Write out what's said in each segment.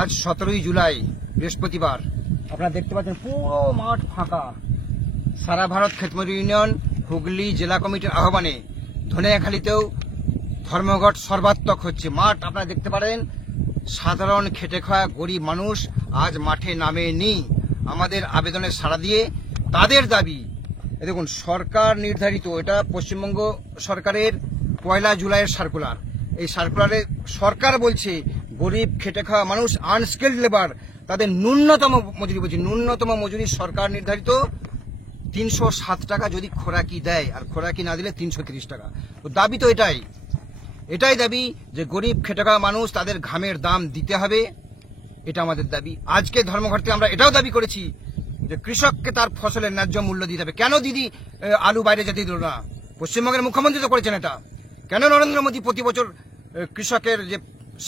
आज 17 জুলাই বৃহস্পতিবার আপনারা দেখতে পাচ্ছেন পুরো মাঠ ফাঁকা। সারা ভারত ক্ষেতমজুর ইউনিয়ন হুগলি জেলা কমিটির আহ্বানে ধনিয়াখালীতেও ধর্মঘট সর্বাত্মক হচ্ছে। মাঠ আপনারা দেখতে পারেন, সাধারণ খেটে খাওয়া গরিব মানুষ আজ মাঠে নামেনি। আমাদের আবেদনে সাড়া দিয়ে তাদের দাবি, দেখুন সরকার নির্ধারিত, এটা পশ্চিমবঙ্গ সরকারের 1 জুলাইয়ের সার্কুলার। এই সার্কুলারে সরকার বলছে গরিব খেটে খাওয়া মানুষ, আনস্কিল্ড লেবার, তাদের ন্যূনতম মজুরি, বলছি ন্যূনতম মজুরি সরকার নির্ধারিত 307 টাকা যদি খোরাকি দেয়, আর খোরাকি না দিলে 330 টাকা। তো দাবি তো এটাই দাবি যে গরিব খেটে খাওয়া মানুষ, তাদের ঘামের দাম দিতে হবে, এটা আমাদের দাবি। আজকে ধর্মঘটে আমরা এটাও দাবি করেছি যে কৃষককে তার ফসলের ন্যায্য মূল্য দিতে হবে। কেন দিদি আলু বাইরে যেতে দিল না? পশ্চিমবঙ্গের মুখ্যমন্ত্রী তো করেছেন এটা। কেন নরেন্দ্র মোদী প্রতি বছর কৃষকের যে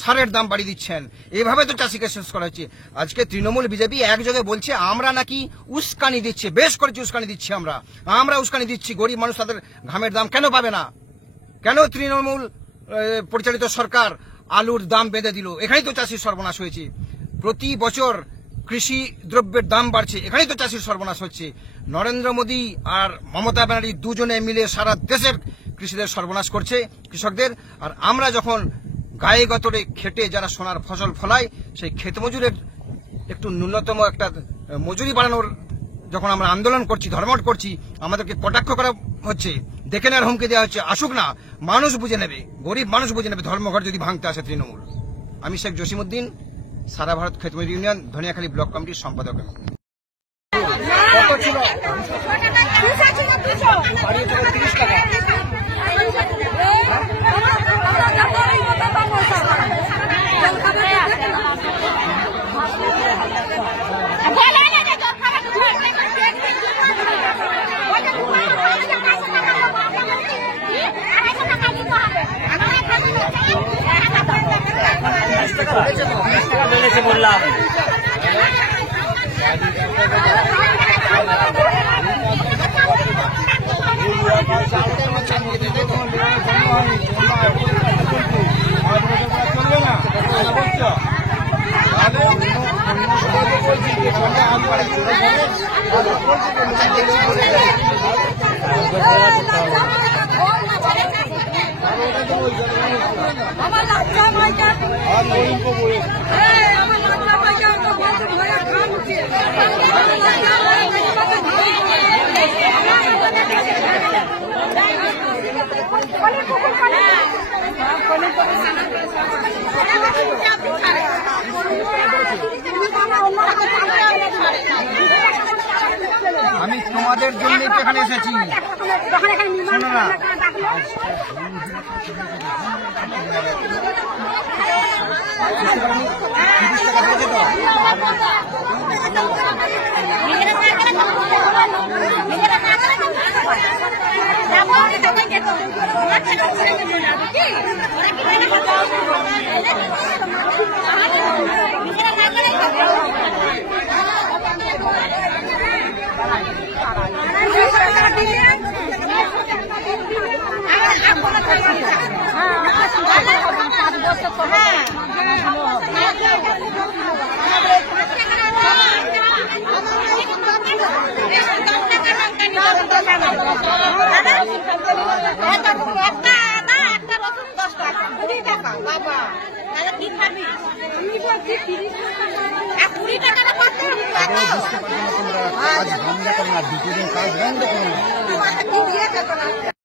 সারের দাম বাড়িয়ে দিচ্ছেন? এইভাবে তো চাষিকে শেষ করা হচ্ছে। আজকে তৃণমূল বিজেপি একযোগে বলছে আমরা নাকি উস্কানি দিচ্ছে, বেশ করেছি উস্কানি দিচ্ছি, আমরা উস্কানি দিচ্ছি। গরিব মানুষ তাদের ঘামের দাম কেন পাবে না? কেন তৃণমূল পরিচালিত সরকার আলুর দাম বেঁধে দিল? এখানেই তো চাষির সর্বনাশ হয়েছে। প্রতি বছর কৃষি দ্রব্যের দাম বাড়ছে, এখানেই তো চাষির সর্বনাশ হচ্ছে। নরেন্দ্র মোদী আর মমতা ব্যানার্জি দুজনে মিলে সারা দেশের কৃষিদের সর্বনাশ করছে, কৃষকদের। আর আমরা যখন গায়ে গতরে খেটে যারা সোনার ফসল ফলায়, সেই ক্ষেত মজুরের একটু ন্যূনতম একটা মজুরি বাড়ানোর যখন আমরা আন্দোলন করছি, ধর্মঘট করছি, আমাদেরকে কটাক্ষ করা হচ্ছে, দেখে নেওয়ার হুমকি দেওয়া হচ্ছে। আসুক না, মানুষ বুঝে নেবে, গরিব মানুষ বুঝে নেবে ধর্মঘট যদি ভাঙতে আসে তৃণমূল। আমি শেখ জসিমউদ্দিন, সারা ভারত ক্ষেতমজুর ইউনিয়ন ধনিয়াখালী ব্লক কমিটির সম্পাদক। বললাম আমি তোমাদের জন্য এখানে এসেছি। শোনো না, আজ বন্ধ করো না, 2 দিন কাজ বন্ধ করো না।